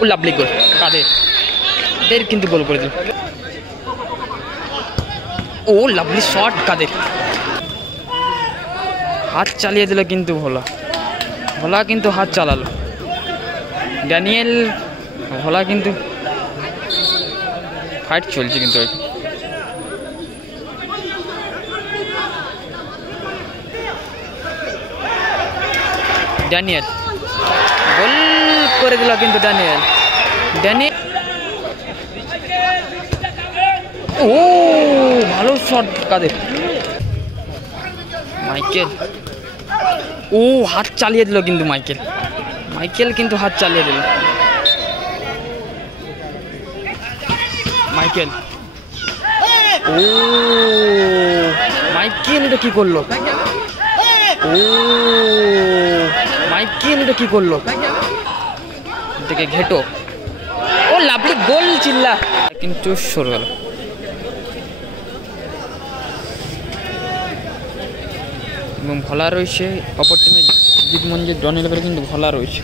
ও লাভলি গোল কাদের দের কিন্তু গোল করে দিল। ও লাভলি শট কাদের, হাত চালিয়ে দিল কিন্তু ভোলা, ভোলা কিন্তু হাত চালালো। ড্যানিয়েল ভোলা কিন্তু ফাইট চলছে কিন্তু ড্যানিয়েল গোল করে দিল কিন্তু ড্যানিয়েল, ড্যানিয়েল ও ভালো শট কাদের, মাইকেল ও হাত চালিয়ে দিল কিন্তু মাইকেল, মাইকেল কিন্তু হাত চালিয়ে দিল। মাইকেল ও মাইকেল এটা কি করলো, ও মাইকেল এটা কি করলো, দেখে ঘেটো ও লাভলি গোল চিল্লা কিন্তু সরে গেল। এবং ভোলা রয়েছে অপর টিমে জিৎ মঞ্জিত ড্রনি লেভেলে কিন্তু ভোলা রয়েছে।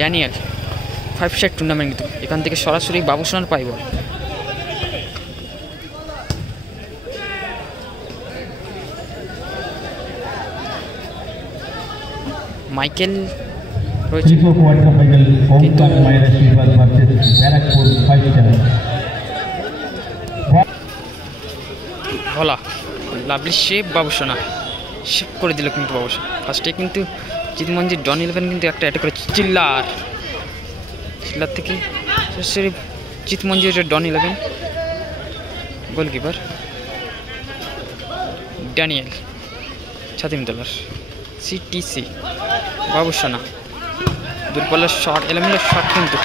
ড্যানিয়েল 5 সাইড টুর্নামেন্ট কিন্তু এখান থেকে সরাসরি বাবুসোনার পাইব। মাইকেল রয়েছে কিন্তু ভোলা লাভলি শেপ বাবুসোনা শেপ করে দিল কিন্তু বাবুসোনা। ফার্স্টে কিন্তু জিৎ মঞ্জিত ডন 11 কিন্তু একটা অ্যাটাক করে চিল্লার, চিল্লার থেকে সরাসরি জিৎ মঞ্জিত ডন 11 গোলকিপার ড্যানিয়েল ছাতিমতলার সিটিসি বাবুসোনা দূরপাল্লার শট, এলোমেলো শট কিন্তু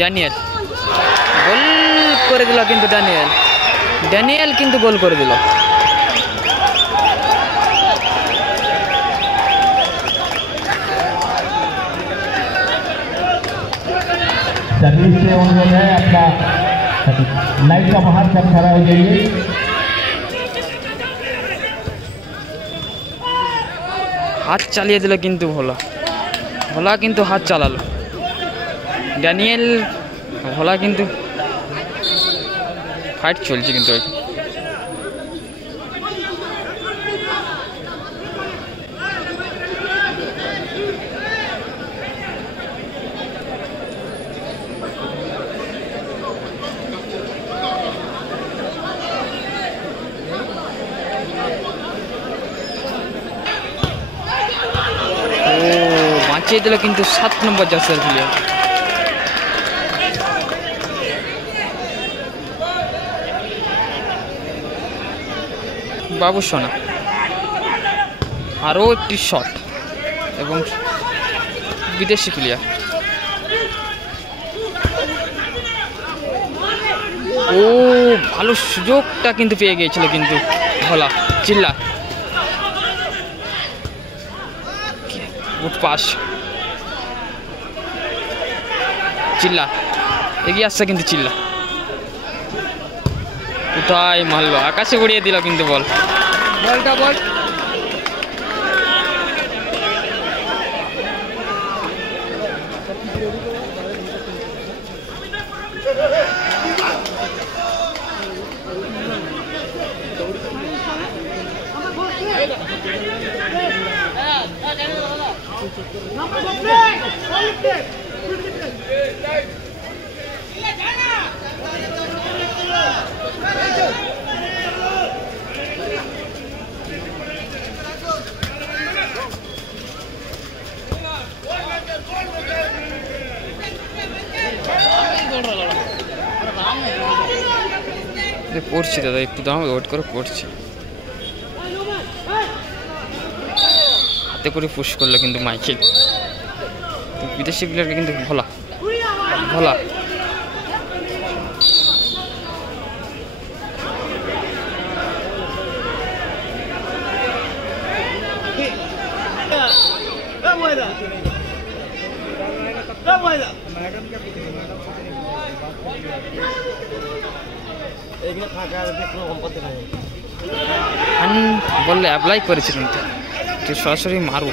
ড্যানিয়েল গোল করে দিল কিন্তু ড্যানিয়েল, ড্যানিয়েল কিন্তু গোল করে দিল। सभी से अनुरोध है अपना लाइट का बाहर सब खड़ा हो जाइए। হাত চালিয়ে দিল কিন্তু ভোলা, ভোলা কিন্তু হাত চালালো। ড্যানিয়েল ভোলা কিন্তু ফাইট চলছে কিন্তু বাঁচিয়ে দিল কিন্তু 7 নম্বর জার্সির প্লেয়ার বাবুসোনা। আরও একটি শট এবং বিদেশি প্লেয়ার ও ভালো সুযোগটা কিন্তু পেয়ে গিয়েছিল কিন্তু ভোলা চিল্লা গুড পাস, চিল্লা এগিয়ে আসছে কিন্তু চিল্লা কোথায় মারলো, আকাশে উড়িয়ে দিল কিন্তু বলটা বল পড়ছি দাদা, একটু দাম ওয়েট করে পড়ছি। হাতে করে পুশ করলো কিন্তু মাইকেল, বিদেশি প্লেয়ারকে কিন্তু ভোলা ভোলা এখানে ফাঁকা দেখলো সম্পদ দেখা যায়। বললে অ্যাপ্লাই করেছে কিন্তু তুই সরাসরি মারু।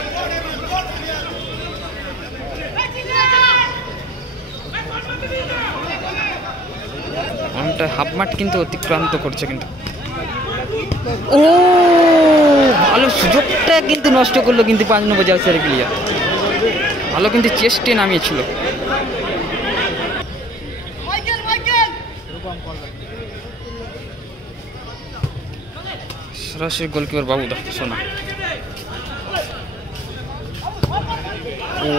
অনেকটা হাফ মাঠ কিন্তু অতিক্রান্ত করছে কিন্তু। ও ভালো সুযোগটা কিন্তু নষ্ট করলো কিন্তু 5 নম্বর জার্সির প্লেয়ার। ভালো কিন্তু চেস্টে নামিয়েছিল। সরাসরি গোলকিপার বাবুদা সোনা। ও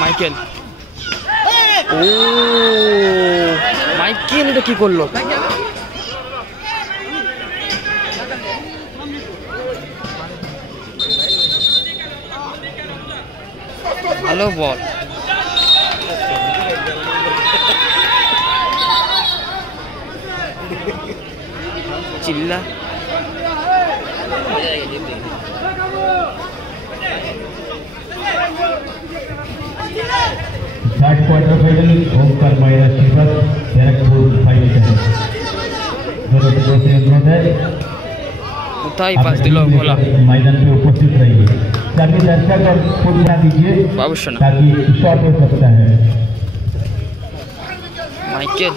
মাইকেল, ও মাইকেল এটা কি করলো? ভালো বল। চিল্লা third quarter final Omkar Myra Shivak Barrackpore फाइनल है। दोनों टीमों से अनुरोध है কোথায় পাস দিল ভোলা। मैदान पे उपस्थित रहिए। सभी दर्शक और फुल ध्यान दीजिए ताकि शॉट हो सकता है। মাইকেল,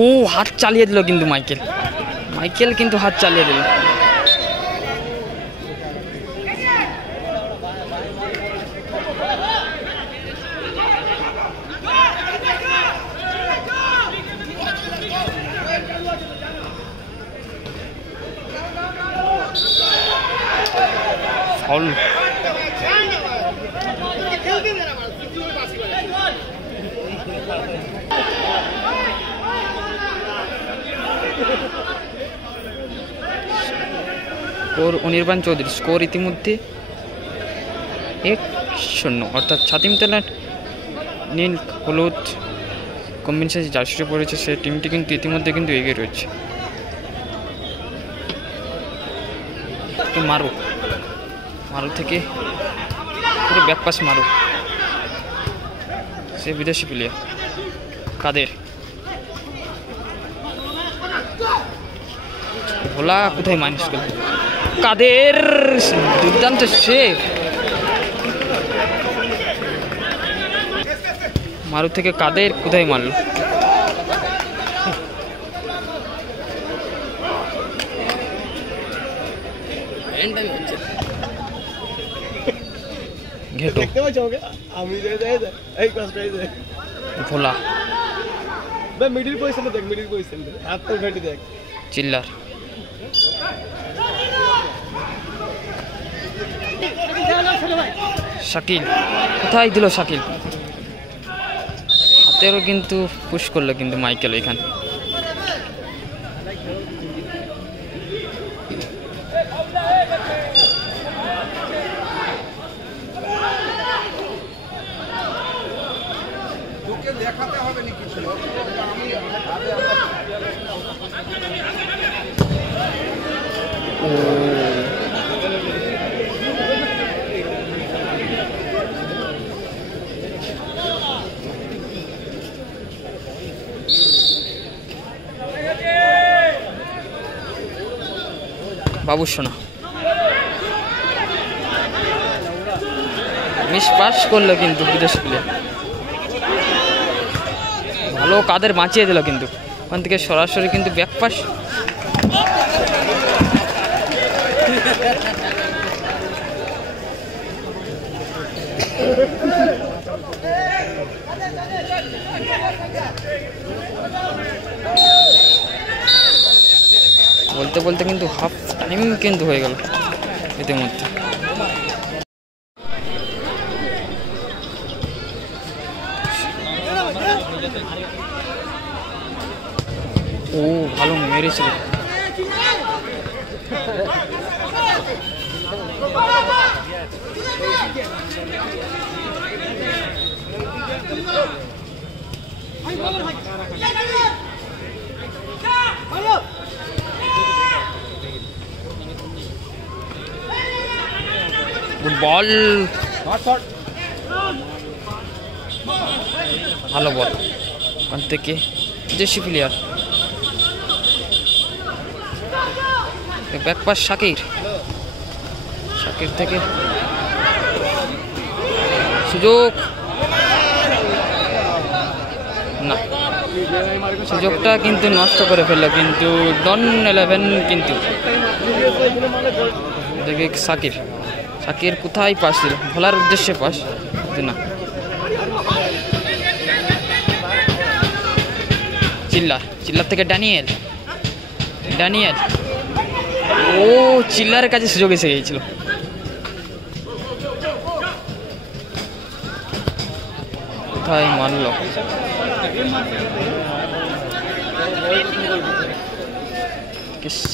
ও হাত চালিয়ে দিল কিন্তু মাইকেল। মাইকেল কিন্তু হাত চালিয়ে দিল। ফাউল। স্কোর অনির্বাণ চৌধুরী। স্কোর ইতিমধ্যে 1-0, অর্থাৎ ছাতিমতলার নীল হলুদ কম্বিনেশন জার্সিটি পড়েছে সে টিমটি কিন্তু ইতিমধ্যে কিন্তু এগিয়ে রয়েছে। মারু, মারু থেকে পুরো ব্যাকপাস মারু, সে বিদেশি প্লেয়ার। কাদের, ভোলা কোথায় মাইনাস করল? কাদের দুর্দান্ত সেভ। মারু থেকে কাদের কোথায় মারল? ঘেটো ভোলা, মিডিল পজিশনে দেখ, মিডিল পজিশনে হাত তো ঘাটি দেখ। চিল্লার, শাকিল কোথায় দিল? শাকিল হাতেরও কিন্তু পুশ করলো কিন্তু মাইকেল এখানে। দেখাতে হবে না কিছু, বাবু সোনা মিস পাস করলো কিন্তু বিদেশি প্লেয়ার। ভালো কাদের বাঁচিয়ে দিল কিন্তু ওখান থেকে সরাসরি কিন্তু ব্যাক পাস। বলতে বলতে কিন্তু হাফ টাইম কিন্তু হয়ে গেল ইতিমধ্যে। ও ভালো মেরেছিল। বল ভালো বল ওখান থেকে JC player, back pass Shakir, Shakir থেকে সুযোগ না, সুযোগটা কিন্তু নষ্ট করে ফেললো কিন্তু ডন 11 কিন্তু দেখে শাকির, শাকির কোথায় পাস দিল, ভোলার উদ্দেশ্যে পাস না, চিল্লার, চিল্লার থেকে ড্যানিয়েল, ড্যানিয়েল ও চিল্লারের কাছে সুযোগ এসে গিয়েছিল, কোথায় মারল,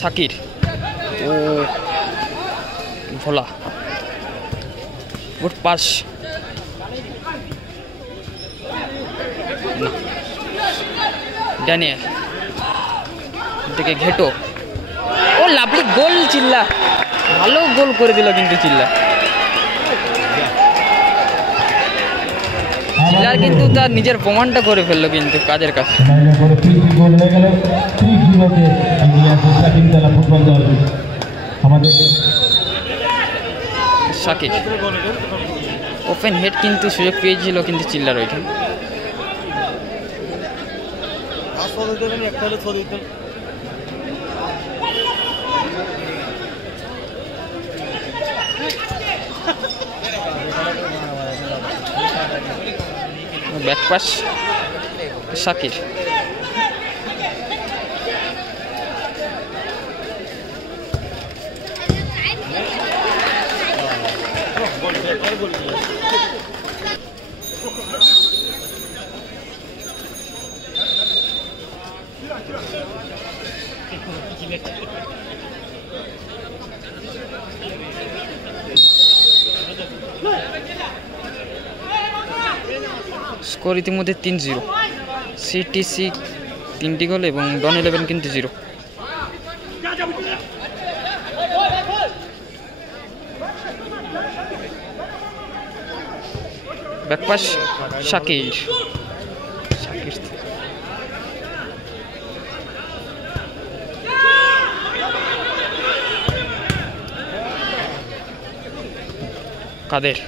শাকির ও ভোলা, গুড পাস না, ড্যানিয়েল থেকে ঘেটো, ও লাভলি গোল, চিল্লা ভালো গোল করে দিল কিন্তু চিল্লা, চিল্লার কিন্তু তার নিজের প্রমাণটা করে ফেললো কিন্তু কাজের কাজ। শাকির ওপেন হেড কিন্তু সুযোগ পেয়েছিল কিন্তু চিল্লার ওইখানে, ব্যাক পাস শাকির, স্কোর ইতিমধ্যে 3-0, সিটিসি 3টি গোল এবং ডন 11 কিন্তু 0। ব্যাকপাস শাকির, শাকির কাদের,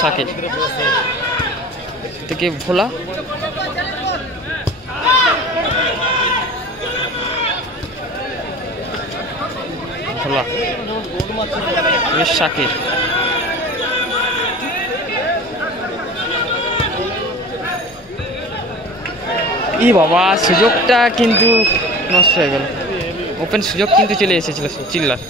শাকির থেকে ভোলা, ভোলা শাকির, ই বাবা সুযোগটা কিন্তু নষ্ট হয়ে গেল, ওপেন সুযোগ কিন্তু চলে এসেছিল চিল্লার,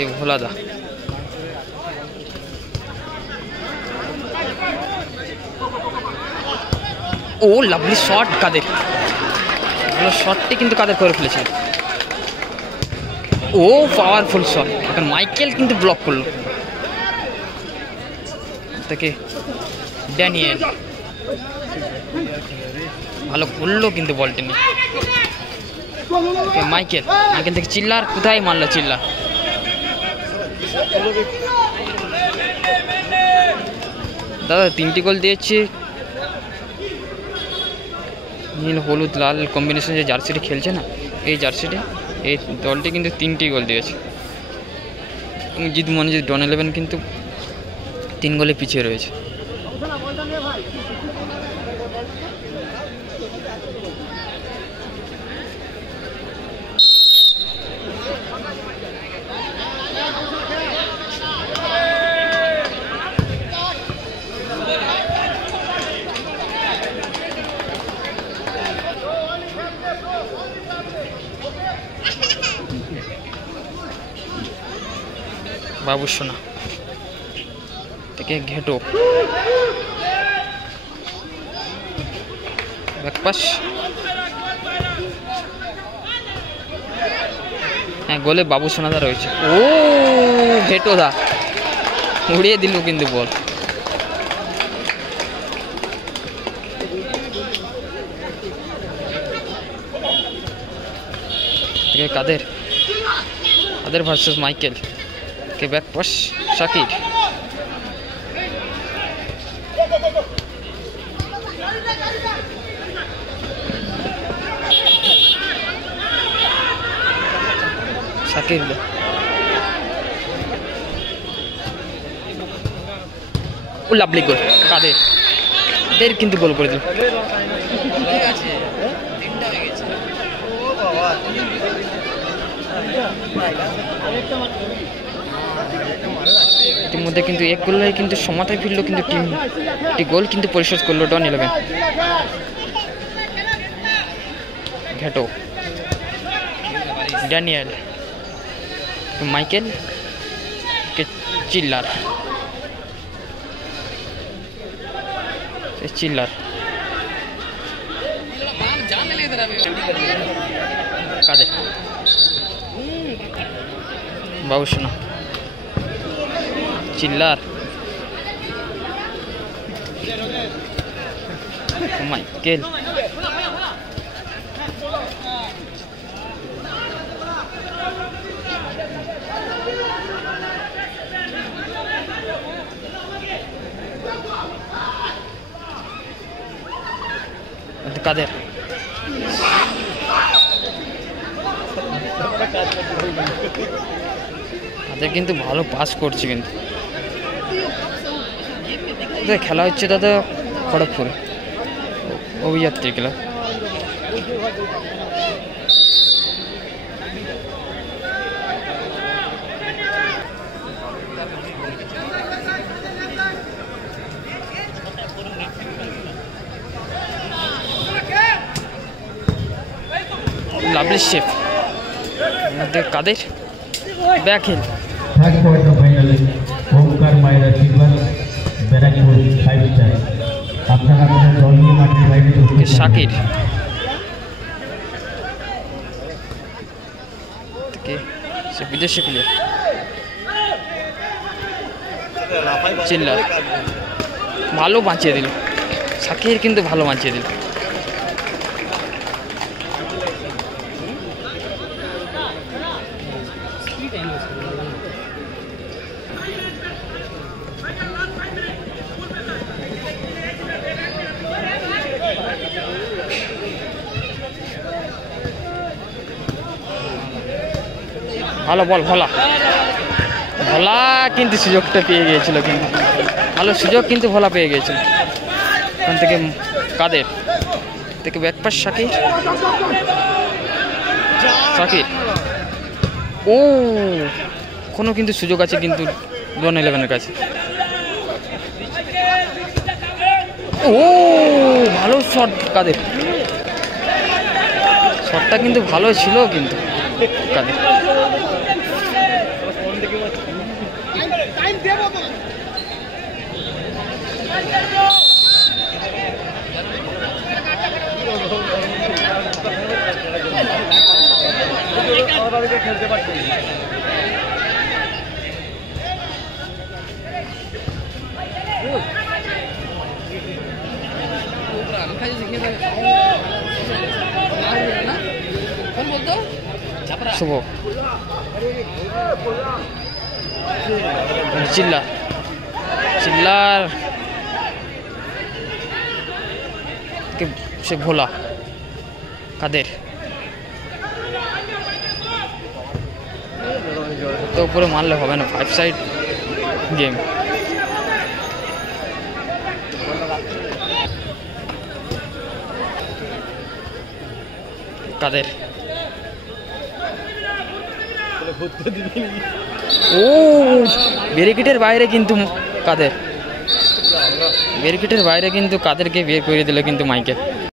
এ ভোলাদা ও লাভলি শট, কাদের শটটি কিন্তু কাদের করে ফেলেছিল, ও পাওয়ারফুল শট, এখন মাইকেল কিন্তু ব্লক করলো, থেকে ড্যানিয়েল ভালো করলো কিন্তু বলটি নিয়ে, মাইকেল, মাইকেল থেকে চিল্লার, কোথায় মারলো চিল্লা, দাদা 3টি গোল দিয়েছে, নীল হলুদ লাল কম্বিনেশন যে জার্সিটি খেলছে না, এই জার্সিটি এই দলটি কিন্তু 3টি গোল দিয়েছে, জিত মনোজিৎ ডন 11 কিন্তু 3 গোলে পিছিয়ে রয়েছে। বাবু সোনা থেকে ঘেটো, ব্যাকপাস হ্যাঁ গোলে বাবু সোনাদা রয়েছে। ও ভেটোদা উড়িয়ে দিল কিন্তু বল। কাদের কাদের ভার্সেস মাইকেল কে ব্যাক পাস শাকির। শাকির ও লাভলি গোল কাদের দের কিন্তু গোল করে দিল। ইতিমধ্যে কিন্তু এক গোলে কিন্তু সমাতায় ফিরলো কিন্তু টিমটি গোল কিন্তু পরিশোধ করলো ডন 11। ঘেটো ড্যানিয়েল মাইকেল কে চিল্লার চিল্লার কাদের বাবু শোনা চিল্লার মাইকেল কাদের কাদের কিন্তু ভালো পাস করছে কিন্তু খেলা হচ্ছে দাদা খড়গপুরে অভিযাত্রী ক্লাব। লাভলি শেফ কাদের back heel Third quarter final, Omkar Maira Silver, Barakpur 5 star. আপনারা আপনাদের দল নিয়ে মাঠের বাইরে উপস্থিত শাকির থেকে সে বিদেশি প্লেয়ার চিল্লার ভালো বাঁচিয়ে দিল। শাকির কিন্তু ভালো বাঁচিয়ে দিল। ভালো বল ভোলা ভোলা কিন্তু সুযোগটা পেয়ে গিয়েছিল কিন্তু ভালো সুযোগ কিন্তু ভোলা পেয়ে গিয়েছিল। ওখান থেকে কাদের থেকে ব্যাকপাস শাকির শাকির ও কোনো কিন্তু সুযোগ আছে কিন্তু ডন 11-এর কাছে। ও ভালো শট কাদের শটটা কিন্তু ভালো ছিল কিন্তু কাদের খেলতে পারছি শুভ চিল্লার চিল্লার সে ভোলা কাদের তো উপরে মারলে হবে না 5 সাইড গেম। কাদের ও ব্যারিকেডের বাইরে কিন্তু কাদের ব্যারিকেডের বাইরে কিন্তু কাদেরকে বের করে দিল কিন্তু মাইকেল।